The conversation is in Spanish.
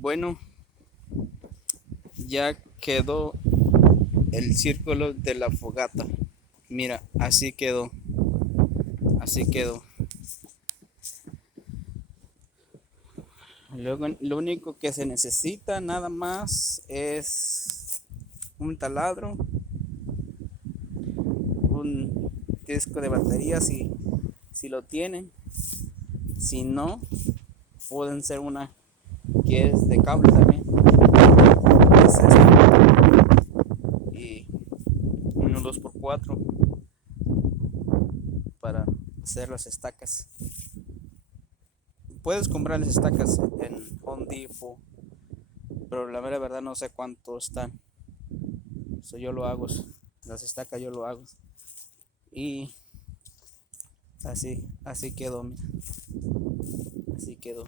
Bueno, ya quedó el círculo de la fogata. Mira, así quedó. Así quedó. Luego, lo único que se necesita nada más es un taladro, un disco de batería si lo tienen. Si no, pueden ser una que es de cable también. Es esta. Y uno 2x4 para hacer las estacas. Puedes comprar las estacas en Home Depot, pero la mera verdad no sé cuánto están. Yo lo hago, las estacas yo lo hago. Y así quedó, mira. Así quedó.